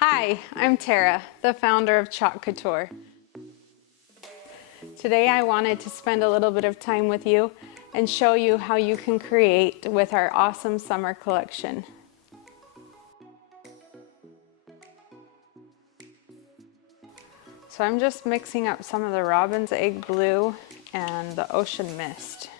Hi, I'm Tara, the founder of Chalk Couture. Today I wanted to spend a little bit of time with you and show you how you can create with our awesome summer collection. So I'm just mixing up some of the robin's egg blue and the ocean mist.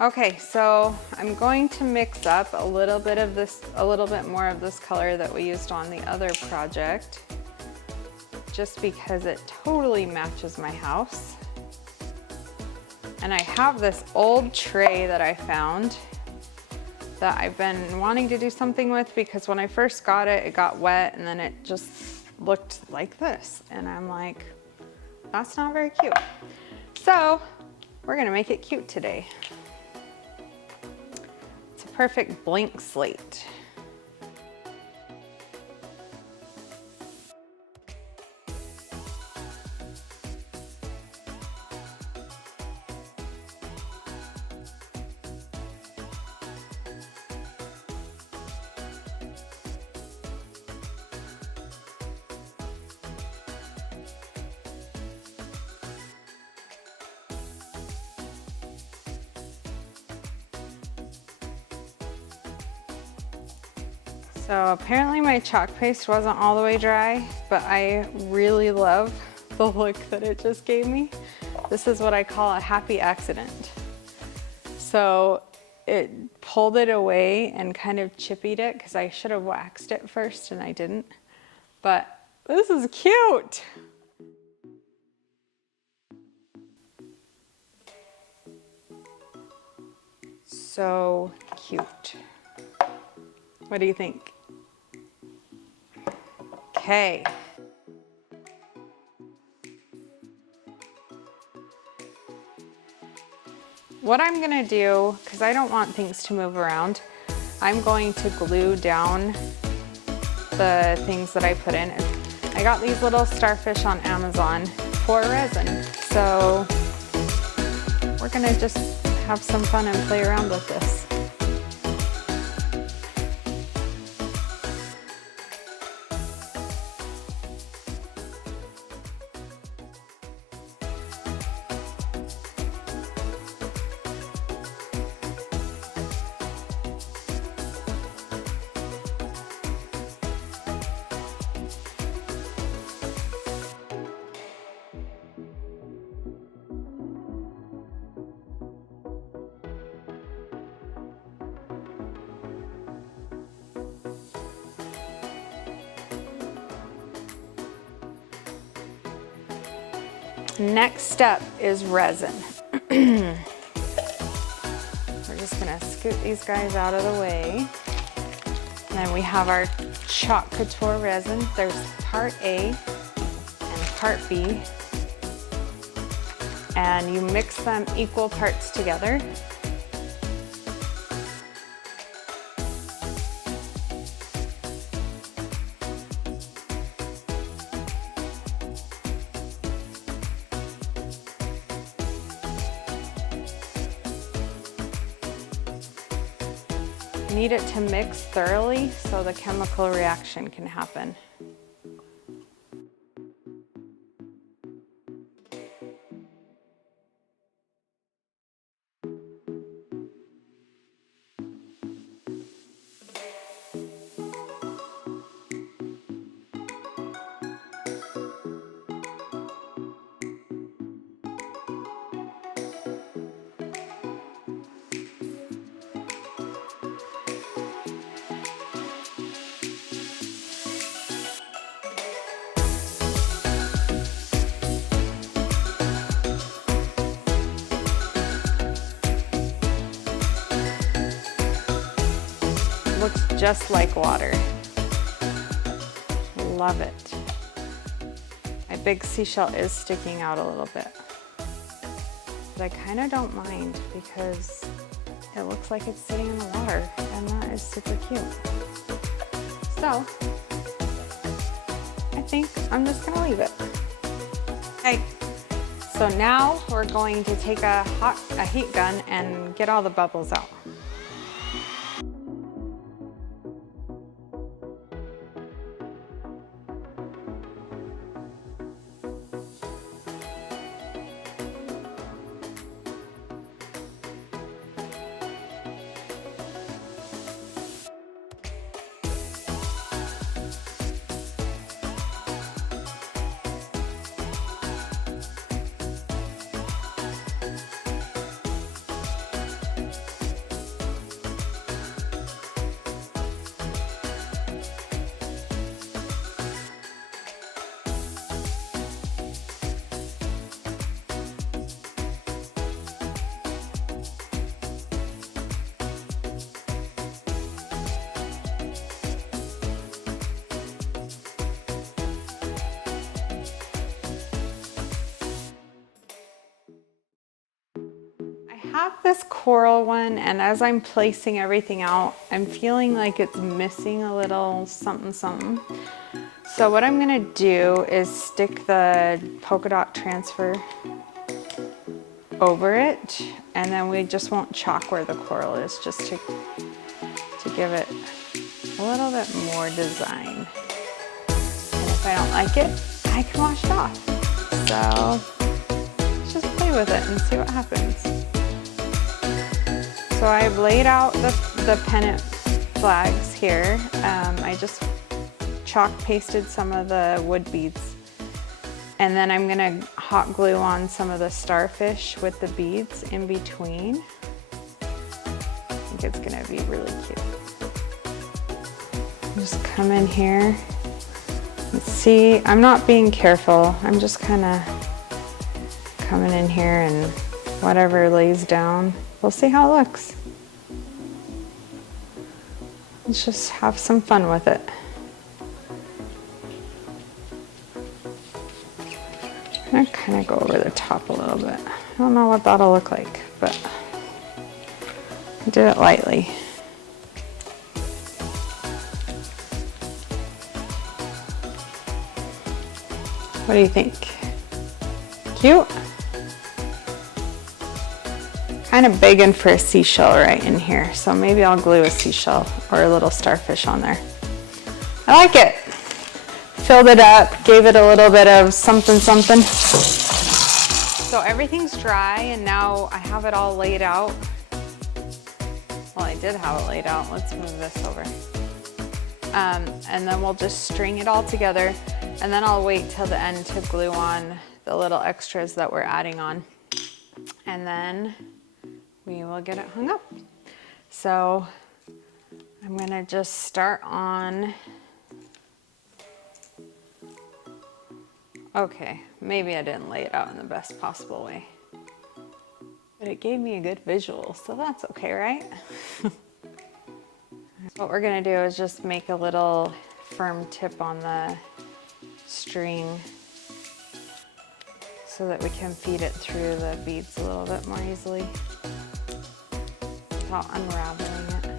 Okay, so I'm going to mix up a little bit more of this color that we used on the other project, just because it totally matches my house. And I have this old tray that I found that I've been wanting to do something with, because when I first got it, it got wet and then it just looked like this. And I'm like, that's not very cute. So we're gonna make it cute today. Perfect blank slate. So apparently my chalk paste wasn't all the way dry, but I really love the look that it just gave me. This is what I call a happy accident. So it pulled it away and kind of chippied it, because I should have waxed it first and I didn't. But this is cute. So cute. What do you think? Okay. What I'm gonna do, because I don't want things to move around, I'm going to glue down the things that I put in. I got these little starfish on Amazon for resin. So we're gonna just have some fun and play around with this. Next step is resin. We're just gonna scoot these guys out of the way. And then we have our Chalk Couture resin. There's part A and part B. And you mix them equal parts together. You need it to mix thoroughly so the chemical reaction can happen. Looks just like water. Love it. My big seashell is sticking out a little bit, but I kind of don't mind because it looks like it's sitting in the water, and that is super cute. So I think I'm just gonna leave it. Okay, so now we're going to take a heat gun and get all the bubbles out. I have this coral one, and as I'm placing everything out, I'm feeling like it's missing a little something something. So what I'm gonna do is stick the polka dot transfer over it, and then we just won't chalk where the coral is, just to give it a little bit more design. And if I don't like it, I can wash it off. So let's just play with it and see what happens. So I've laid out the pennant flags here. I just chalk pasted some of the wood beads. And then I'm gonna hot glue on some of the starfish with the beads in between. I think it's gonna be really cute. Just come in here and see, I'm not being careful. I'm just kinda coming in here, and whatever lays down, we'll see how it looks. Let's just have some fun with it. I'm gonna kind of go over the top a little bit. I don't know what that'll look like, but I did it lightly. What do you think? Cute? Kind of begging for a seashell right in here, so maybe I'll glue a seashell or a little starfish on there. I like it. Filled it up, gave it a little bit of something something. So everything's dry, and now I have it all laid out. Well, I did have it laid out. Let's move this over. And then we'll just string it all together, and then I'll wait till the end to glue on the little extras that we're adding on. And then we will get it hung up. So I'm gonna just start on, okay, maybe I didn't lay it out in the best possible way, but it gave me a good visual, so that's okay, right? What we're gonna do is just make a little firm tip on the string so that we can feed it through the beads a little bit more easily without unraveling it.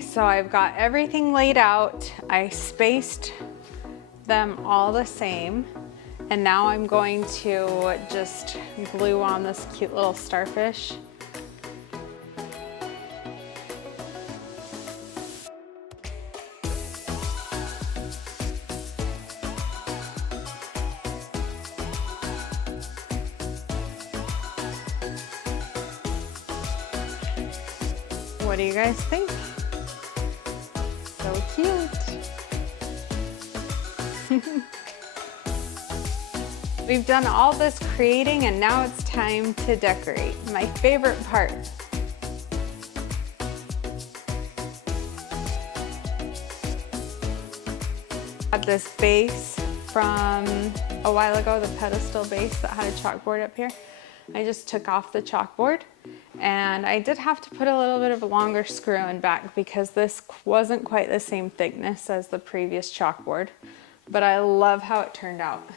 So I've got everything laid out. I spaced them all the same. And now I'm going to just glue on this cute little starfish. What do you guys think? So cute. We've done all this creating, and now it's time to decorate. My favorite part. Got this base from a while ago, the pedestal base that had a chalkboard up here. I just took off the chalkboard, and I did have to put a little bit of a longer screw in back because this wasn't quite the same thickness as the previous chalkboard, but I love how it turned out.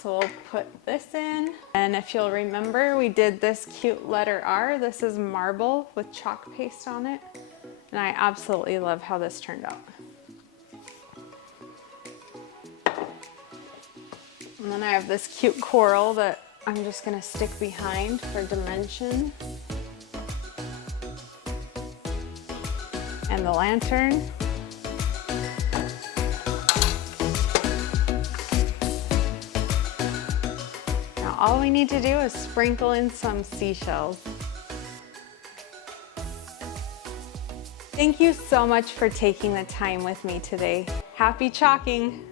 So we'll put this in, and if you'll remember, we did this cute letter R. This is marble with chalk paste on it, and I absolutely love how this turned out. And then I have this cute coral that I'm just gonna stick behind for dimension. And the lantern. Now all we need to do is sprinkle in some seashells. Thank you so much for taking the time with me today. Happy chalking!